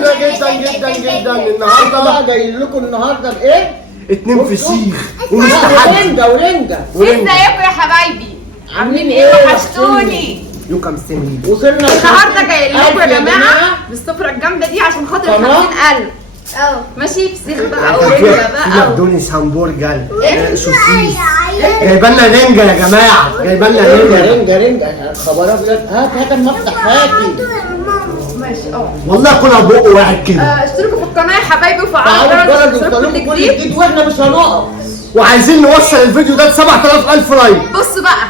جميلة جدا جدا جدا. النهارده بقى جايين لكم النهارده بايه؟ 2 فسيخ ومش تحدي ورنجة. ازيكم يا حبايبي؟ عاملين ايه؟ وحشتوني. يو كام سنين. وصلنا النهارده جايين لكم يا جماعه بالسفره الجامده دي عشان خاطر 50,000. ماشي فسيخ بقى ورنجة بقى مقدونس همبرجر سوسيس. جايبالنا رنجة يا جماعة، جايبالنا رنجة. خبر ابيض. هات المفتح هاتي. ماشي والله كلها بق واحد كده. اشتركوا في القناه يا حبايبي وفعلوا الجرس واشتركوا كل جديد واحنا مش هنقف. وعايزين نوصل الفيديو ده ل 7000 لايك. بصوا بقى،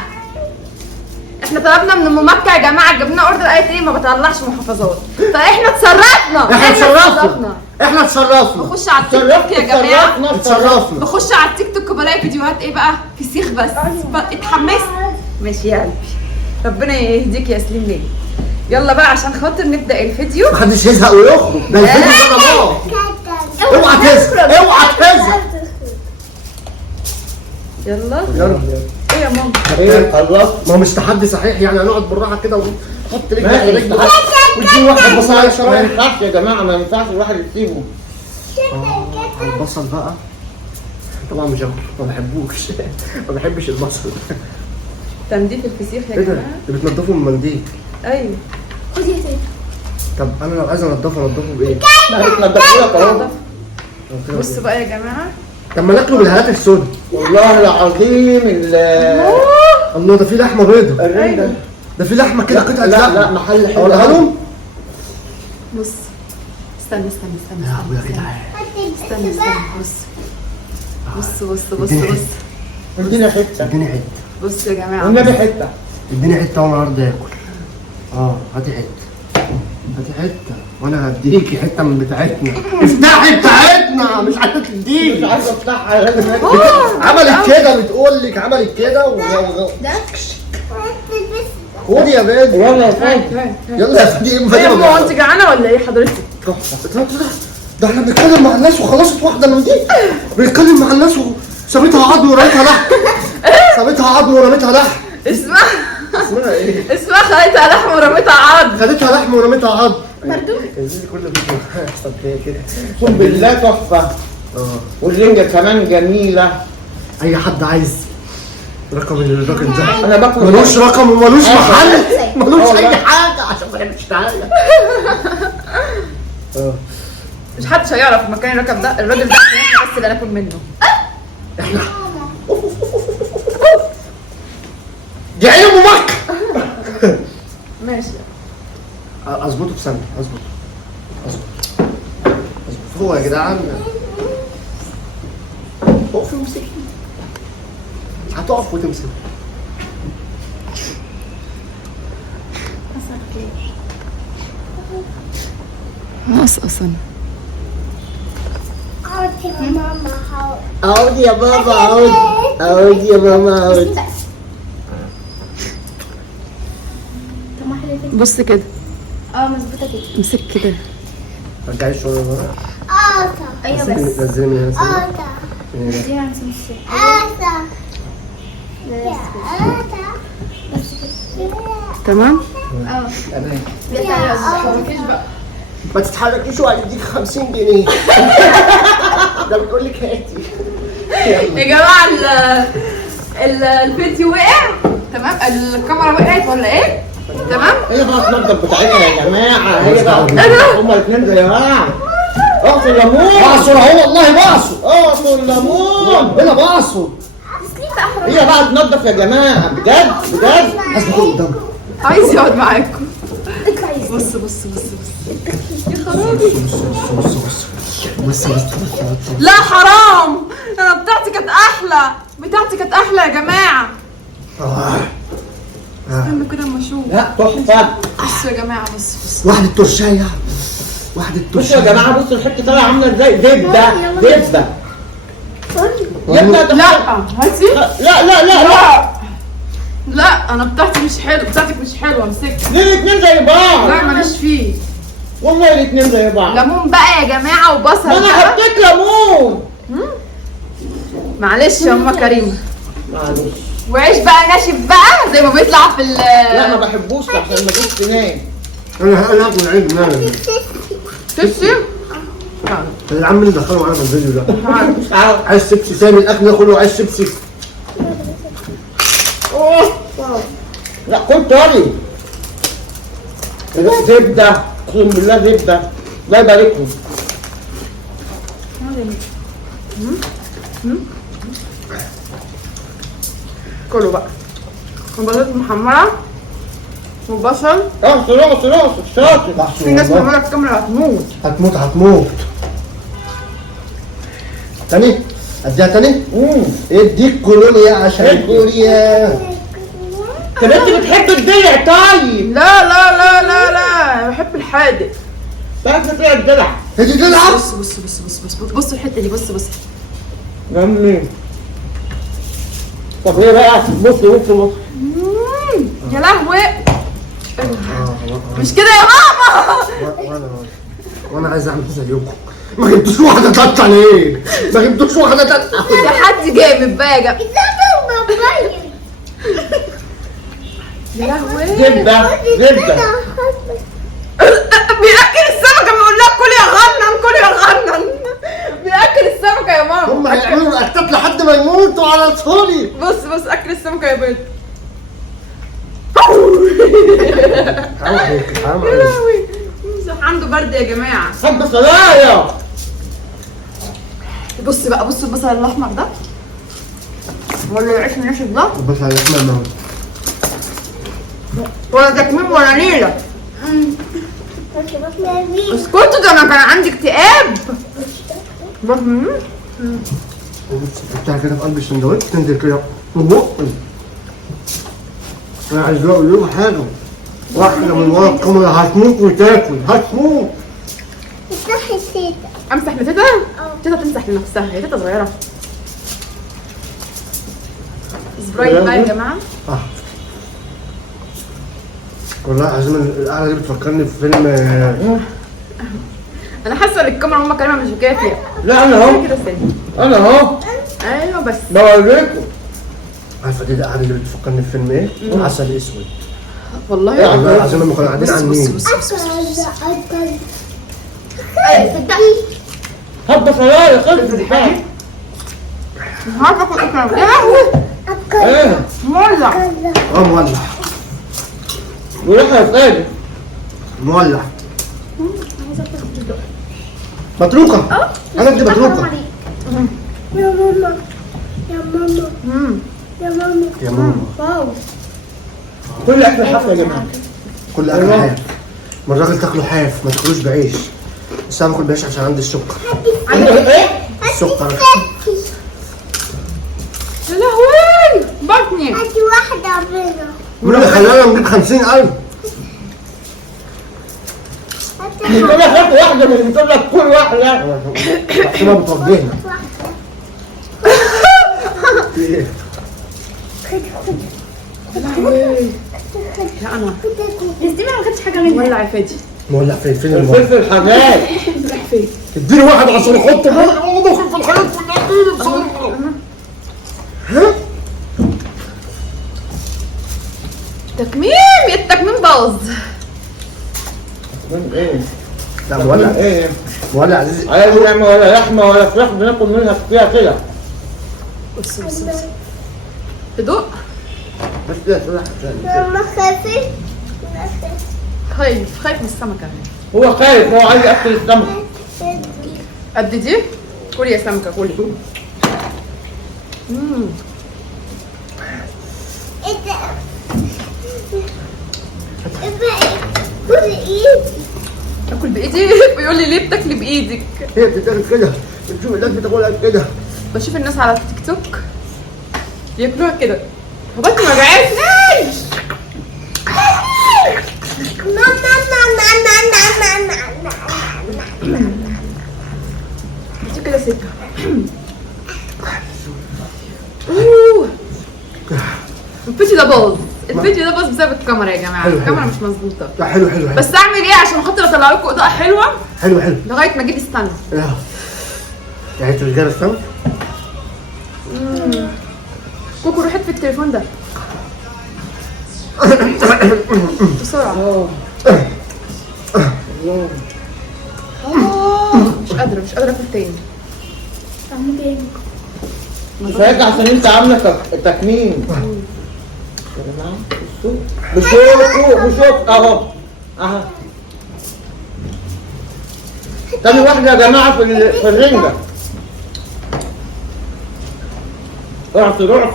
احنا طلبنا من ام مكه يا جماعه تجيب لنا اوردر. قالت ايه؟ ما بطلعش محافظات. فاحنا اتصرفنا. احنا اتصرفنا. بخش على التيك توك يا جماعه. اتصرفنا. بخش على التيك توك بلاقي فيديوهات ايه بقى؟ فسيخ بس. اتحمست. ماشي يا قلبي، ربنا يهديك يا سليم ليه. يلا بقى عشان خاطر نبدا الفيديو. محدش يزهق ويخرج. ده الفيديو ده نار. اوعى تزهق، اوعى تزهق. يلا ايه يا ماما؟ ايه خلصت؟ ما هو مش تحدي صحيح، يعني هنقعد بالراحه كده ونحط رجل على رجل وتجيب واحد بصلايه شرايح. ما ينفعش يا جماعه، ما ينفعش الواحد يسيبه. البصل بقى طبعا مش ما بحبوش. ما بحبش البصل. تنظيف الفسيخ يا ايه ده؟ جماعه. انت بتنضفه من منديل؟ ايوه. خدي يا تيتا. طب انا لو عايز انضفه بايه؟ لا بتنضفه لك اهو. بصوا بقى يا جماعه. طب ما ناكله بالهالات السود. والله العظيم الله ده في لحمه بيضه. أيوة. ده في لحمه كده قطعه لا لحمه. لا محل حلو. اقولها لهم. بص استنى يا ابويا يا جدعان. استنى بص اديني حته. بص يا جماعه. والنبي حته. اديني حته وانا النهارده اكل. هاتي حته وانا هديكي حته من بتاعتنا. افتحي بتاعتنا. مش عايزه تديني. مش عايزه افتحها. عملت كده بتقول لك عملت كده ده خدي يا بنت. يلا يا فندي. ايه يا ماما هو انت جعانه ولا ايه حضرتك؟ ده احنا بنتكلم مع الناس وخلصت واحده من دي. بنتكلم مع الناس وسابتها عظم ورميتها لحم. سابتها عظم ورميتها لحم. اسمها ايه؟ اسمها خدتها لحم ورميتها عظم. خدتها لحم ورميتها عظم. مردود. كل فيديو هيحصل فيا كده. اقسم بالله تحفه. والرنجه كمان جميله. اي حد عايز رقم الراجل ده. انا باكل ملوش رقم وملوش محل. ملوش اي حاجه عشان ما نعملش تعالى. مش حدش هيعرف مكان الرقم ده. الراجل ده احنا بس اللي هناكل منه. احنا دي عين ام مكه. ماشي. اظبطه بثانيه. اظبط هو يا جدعان. اقف وامسكي. هتقف وتمسك. قصقص انا. اقعد اقعد يا يا ماما. بابا. اقعد يا ماما. اقعد. بص كده. مظبوطه كده. امسك كده. رجعي شويه ورا. ايوه بس. نزلي من هنا. دي عشان تمام؟ ما تتحركيش وهنديك 50 جنيه. ده بتقول لك هاتي. يا جماعه الفيديو وقع. تمام؟ الكاميرا وقعت ولا ايه؟ تمام؟ هي بقى تنضف بتاعتها يا جماعه. هي بقى هما الاثنين زي بعض. اعصر الليمون. بعصر اهو والله بعصر. اعصر الليمون. ربنا بعصر. هي بقى تنضف يا جماعه بجد. حاسس بكل قدامك. عايز يقعد معاكم. بص يا خرابي. بص. لا حرام. انا بتاعتي كانت احلى يا جماعه. استنى كده اما اشوف. لا تحفه. بصوا يا جماعه. بص واحدة ترشاية. واحدة بصوا ترشاية. يا جماعه. بصوا الحته طالعه عامله ازاي. زبده. لا هاتي. لا انا بتاعتي مش حلوه. بتاعتك مش حلوه. امسكها. ليه الاثنين زي بعض؟ لا ماليش فيه. والله الاثنين زي بعض. ليمون بقى يا جماعه وبصل. ما انا بقى. حطيت ليمون. معلش يا ام كريمه. معلش. وعيش بقى ناشف بقى زي ما بيطلع في لا ما بحبوش عشان ما تجيش تنام. انا اكل عيد مالي. تشي؟ يا عم اللي دخلوا معانا في الفيديو ده مش عارف. عايز شيبسي سامي الاكل ده كله عايز شيبسي. لا كل طري. زبدة اقسم بالله زبدة. الله يباركهم. كله بقى وبطاطس محمرة وبصل. اقصر شاطر. في ناس معمولة في الكاميرا هتموت. هتموت. تاني اديها تاني. اديك كولونيا عشان كوريا. طب انت بتحب الدلع طيب؟ لا لا لا لا لا بحب الحادق. بس فيها الدلع. هدي تلعب. بص الحتة دي بص. جميل. طب ايه بقى؟ بص. يا لهوي مش كده يا ماما. وانا عايز اعمل زيكم. ما جبتوش واحده تطلع ليه؟ ما جبتوش واحده تطلع. ده حد جامد بقى يا جماعه. يا لهوي زبدة. بياكل السمكه بيقول لها كلي يا غنم. بياكل السمكه يا ماما. هم هيعملوا الاكتات لحد ما يموتوا على صولي. بص اكل السمكه يا بنت. حرام عليك. يا لهوي عنده برد يا جماعه. حب صلايا. بص بقى البصل الاحمر ده ولا العيش الناشف ده بس على اسمها ولا تكميم ولا نيله. اسكتوا ده انا كان عندي اكتئاب. بتاع كده في قلب السندوتش تنزل كده من بقي. انا عايز اقول لكم حاجه. واحده من ورا الكاميرا هتموت وتاكل. هتموت. امسح لتيتا؟ تيتا تمسح لنفسها يا تيتا صغيره. سبرايت بقى يا جماعه. والله العظيم القعده دي بتفكرني في فيلم. انا حاسه ان الكاميرا ماما كريمه مش كافيه. لا انا اهو. كده استني. انا اهو. ايوه بس بوريكم. عارفه دي القعده اللي بتفكرني في فيلم ايه؟ عسل اسود. والله والله العظيم لما كنا قاعدين على النيل. حب صلايا خلص مش عارفه اكل اكل. يا لهوي ايه؟ مولع. مولع. وريحة يا فادي. مولع. متروكه. انا بدي متروكه. يا ماما يا ماما. واو. كل اكل حفله يا جماعه. كل اكل حاف. ما الراجل تاكله حاف ما تاكلوش بعيش. بس انا باكل بعيش عشان عندي السكر. عندك ايه؟ السكر. يا لهوي بطني. هاتي واحدة منها. مين اللي خلانا نجيب 50,000؟ قلت لك هات واحده من قلت لك كل واحده. احنا بتوجهنا. في ايه؟ يا لهوي لا انا بس دي ما خدتش حاجة منها. مولع يا فادي. مولع فين المولع؟ الفلفل حاجات. راح فين؟ اديني واحد عشان احطه بره ودخل في الحياه كلها. اديني بسرعه. ها؟ تكميم يا التكميم باظ. من ايه؟ لا من مولع. ايه؟ مولع عزيزي. عايز لحمه ولا لحمه ولا فراخ بناكل منها فيها كده. بص تدق. بس كده تروح. ماما خافت. خايف من السمكه. هو خايف هو عايز ياكل السمك. قد دي كلي يا سمكه كلي. كل ايد. اكل بايدي بيقول لي ليه بتاكلي بايدك؟ هي بتتاكل كده. بتشوف الناس بتاكلها كده. بشوف الناس على التيك توك بياكلوها كده. هو بطني وجعتني. دي كده سكه. الفيديو ده باظ. الفيديو ده باظ بسبب الكاميرا يا جماعه. حلو. الكاميرا مش مظبوطه. لا حلو. بس اعمل ايه عشان خاطر اطلع لكم اضاءه حلوه حلو. لغايه ما اجيب ستاند. لا. يعني انت رجاله السمك؟ كوكو روحت في التليفون ده بسرعه. انا مش قادره اكل تاني. طعمه جامد. مش هيك عشان انت عامله تكميم. يا جماعه بشوف اهو اهو. تاني واحده يا جماعه في الرنجه. اعصر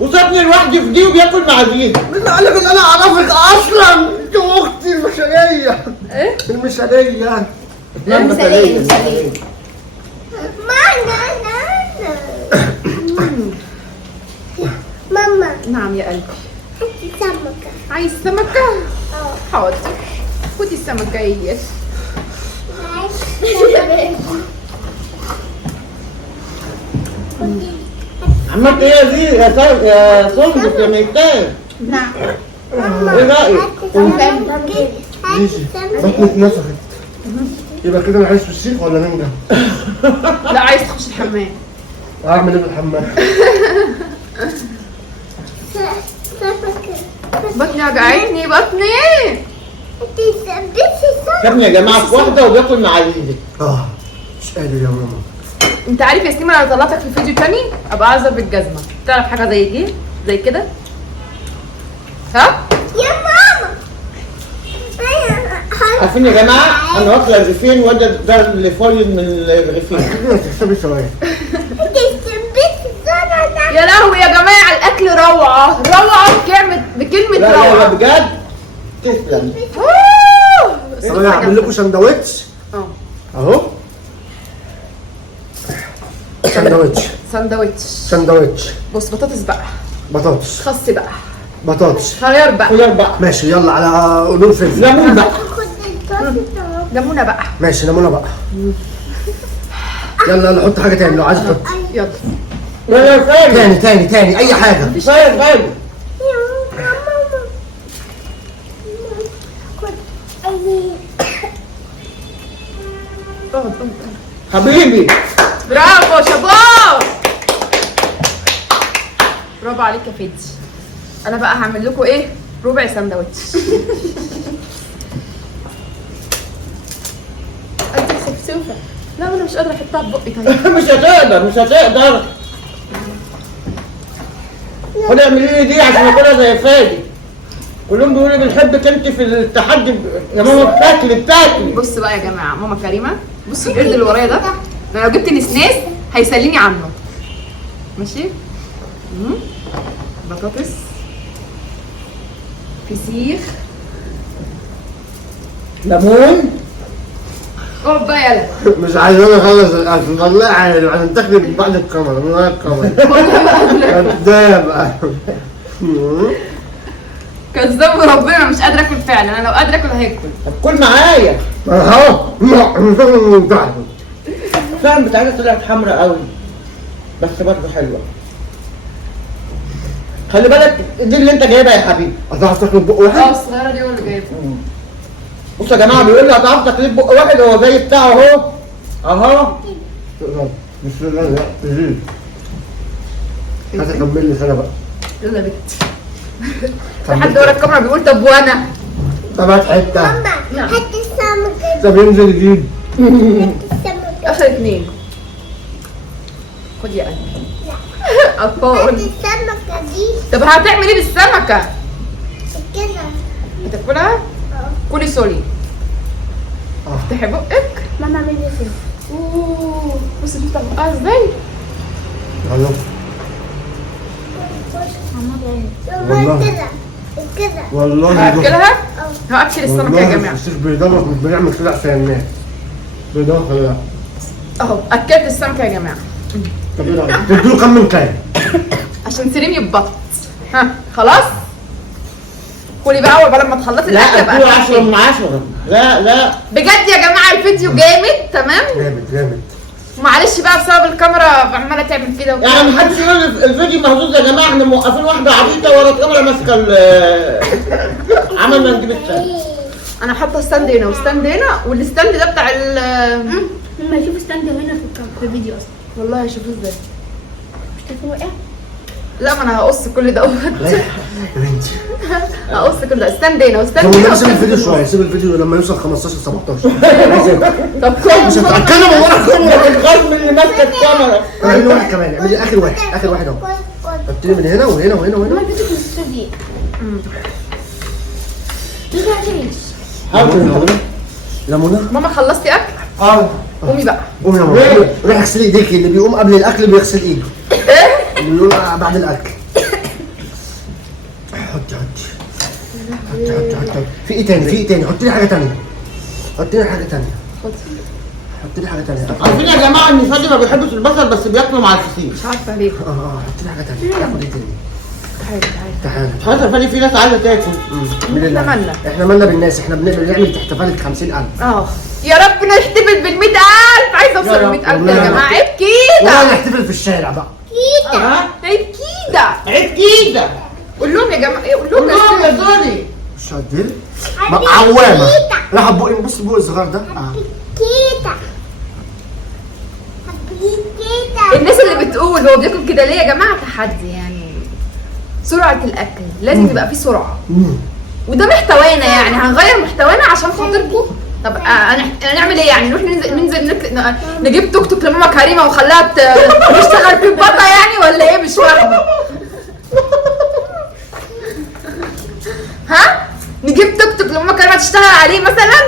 وسابني لوحدي في دي وبياكل مع دي. مين قال لك ان انا اعرفك اصلا؟ انت اختي المثاليه. ايه؟ المثاليه. المثالية. ماما نعم يا قلبي. هاتي سمكة. عايز سمكة؟ حاضر. خدي السمكة اهي. عملت ايه يا زي يا سندس يا ميتان؟ نعم. ايه رايك؟ جيجي بطني اتنفخت. يبقى كده انا عايز فسيخ ولا ننجح؟ لا عايز تخش الحمام. اعمل ايه في الحمام؟ بطني وجعتني بطني. سابني يا جماعه في واحده وبياكل مع دي. مش قادر يا ماما. انت عارف يا سليم انا لو طلعتك في فيديو تاني ابقى اعذر بالجزمه. تعرف حاجه زي دي زي كده؟ ها؟ يا ماما. عارفين يا جماعه انا واكله رغيفين وده ده اللي فايض من الرغيفين. تكسبي شويه. يا لهوي يا جماعه الاكل روعه روعه بكلمه لا لا لا روعه. بجد تسلم. طب انا هعمل لكم سندوتش اه اهو. سندوتش سندوتش. بص بطاطس بقى. بطاطس خس بقى. بطاطس خيار بقى. خيار بقى. ماشي. يلا على قلوب فلفل. ليمون بقى. ليمونه بقى. ماشي ليمونه بقى. يلا يلا حط حاجه تاني لو عايز تحط. يلا. لا لا تاني اي حاجه. خير حبيبي. برافو شابوه. برافو عليك يا فيدي. انا بقى هعمل لكم ايه؟ ربع سندوتش. انت سفسوفه. لا انا مش قادره احطها في بقي. طيب مش هتقدر. خدي اعملي لي دي عشان اكلها زي فادي. كلهم بيقولوا بنحبك انت في التحدي يا ماما. بتاكلي. بصوا بقى يا جماعه ماما كريمه. بصوا القرد اللي ورايا ده. انا لو جبت نسناس هيسليني عنه. ماشي. بطاطس. فسيخ. ليمون. اقعد بقى يلا. مش عايز انا اخلص الاكل والله عادي عشان تاكلي من بعد الكاميرا من ورا الكاميرا. كدابه. كذاب وربنا مش قادره اكل فعلا. انا لو قادره اكل هاكل. طب كل معايا. اهو. فعلا بتاعتها طلعت حمراء قوي بس برضه حلوه. خلي بالك دي اللي انت جايبها يا حبيبي. هتعرف تاكل بق واحد؟ الصغيره دي هو اللي جايبها. بصوا يا جماعه بيقول لي هتعرف تاكل بق واحد. هو زي بتاعه اهو. مش لا تجيب. هتكمل لي سنه بقى. يلا يا بنت. في حد ورا الكاميرا بيقول طب وانا؟ طب هات حته. ماما هاتي السمكة. طب ينزل يجيب. هاتي السمكة. اخر اتنين. خد يا قلبي. اطفال. هاتي السمكة دي طب هتعمل ايه بالسمكه؟ كده. هتاكلها؟ كلي سوري. افتحي بقك. ماما اعملي كده. اوه بصي دي طبقها ازاي؟ يلا. ماما كده كده. والله هاكلها؟ هاكل السمكه يا جماعه. الشيخ بيدور مش بنعمل كده عشان الناس. بيدور كده. اهو اكلت السمكه يا جماعه. طب ايه رايك؟ تديله كام من كام؟ عشان سليم يتبط. ها خلاص؟ كلي بقى عقبال ما تخلصي لا الاكل اديله 10 من 10. لا بجد يا جماعه الفيديو جامد تمام؟ جامد. معلش بقى بسبب الكاميرا عماله تعمل كده وكده. يعني محدش يقول الفيديو مهزوز يا جماعه. احنا موقفين واحده عبيطه ورا الكاميرا ماسكه عمل ما نجيب الثاني. انا حاطه ستاند هنا وستاند هنا والستاند ده بتاع لما يشوفوا ستاند هنا في الفيديو اصلا. والله هشوفه ازاي. مش عارفه هو ايه. لا ما انا هقص كل ده لا يا بنتي. هقص كل ده. استنى هنا واستنى طب هنا والله سيب واستنى الفيديو هنا. شويه، سيب الفيديو لما يوصل 15 17. طب كل مش هتتكلم ورا الكاميرا. الغرب اللي ماسكه الكاميرا. اعملي واحد كمان، اعملي اخر واحد، اخر واحد اهو. حطي لي من هنا وهنا وهنا وهنا. يا منى ماما خلصتي اكل؟ اه قومي بقى. قومي يا منى، روحي اغسلي ايديكي. اللي بيقوم قبل الاكل بيغسل ايده. اللي بيقوم بعد الاكل. حطي في ايه تاني؟ في ايه تاني؟ حطي لي حاجه تانيه. حطي لي حاجه تانيه. حطي لي حاجه تانيه. عارفين يا جماعه ان فادي ما بيحبش البصل بس بياكله مع الفسيخ. مش عارفه ليه. حطي لي حاجه تانيه. هاخد ايه تاني؟ تعالى. خلاص يا فادي في ناس عايزه تاكل. من احنا مالنا؟ احنا مالنا بالناس، احنا بنعمل احتفالات 50,000. يا رب نحتفل بال 100,000. عايزه اوصل يا ل رب. 100,000 والله يا يا جماعه. رب. عيب كده. ولا نحتفل في الشارع بقى. ها عيب كده. عيد كده. قول لهم يا جماعه، قول قول لهم لهم يا سوري. مش هتدل عوامه. راح بقى بص البوق الصغير ده. كيتا كيتا. الناس اللي بتقول هو بياكل كده ليه يا جماعه؟ تحدي يعني. سرعه الاكل لازم يبقى فيه سرعه، وده محتوانا يعني. هنغير محتوانا عشان خاطركم. طب هنعمل ايه يعني؟ نروح ننزل نجيب توك توك لماما كريمه وخلاها تشتغل في البطه يعني ولا ايه؟ مش فاهمه. ها؟ نجيب توك توك لماما كريمه تشتغل عليه مثلا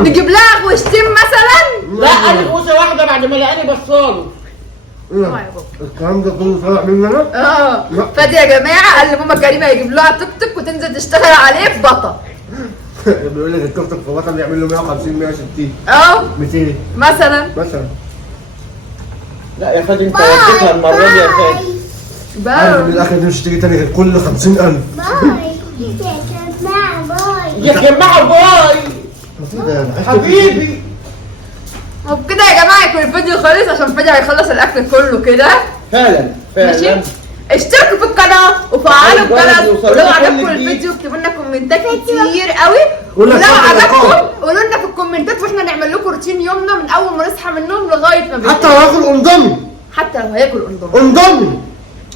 نجيب لها غوشتين مثلا. لا انا بوسه واحده بعد ما لقاني بصاله. الكلام ده كله طالع مننا. فادي يا جماعه قال لماما كريمه يجيب لها توك توك وتنزل تشتغل عليه في بطه. بيقول لك التوك توك في الوطن بيعمل له 150 160 200 مثلا. لا يا فادي انت وديتها المره دي يا فادي. عارف ان الاخر دي مش هتيجي تاني غير كل 50,000. باي يا جماعة باي. يا جماعه باي حبيبي. وبكده يا جماعه يكون الفيديو خلص عشان فادي هيخلص الاكل كله كده. فعلا ماشي. فعلا. اشتركوا في القناه وفعلوا الجرس. يوصلوا ولو لكم كل عجبكم جديد. الفيديو اكتبوا لنا كومنتات كتير قوي. قولوا ولو لنا في عجبكم اللقاء. قولوا لنا في الكومنتات واحنا نعمل لكم روتين يومنا من اول ما نصحى من النوم لغايه ما حتى بالليل. لو هاكل اندومي. حتى لو هياكل اندومي. اندومي.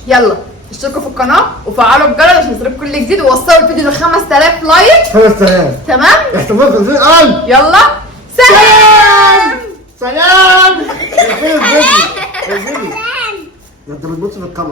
يلا اشتركوا في القناه وفعلوا الجرس عشان يوصلكم كل جديد، ووصلوا الفيديو ل 5000 لايك. 5000. تمام. احتفال 50,000. يلا سلام. سلام. الفيديو. انت بتبص في الكاميرا.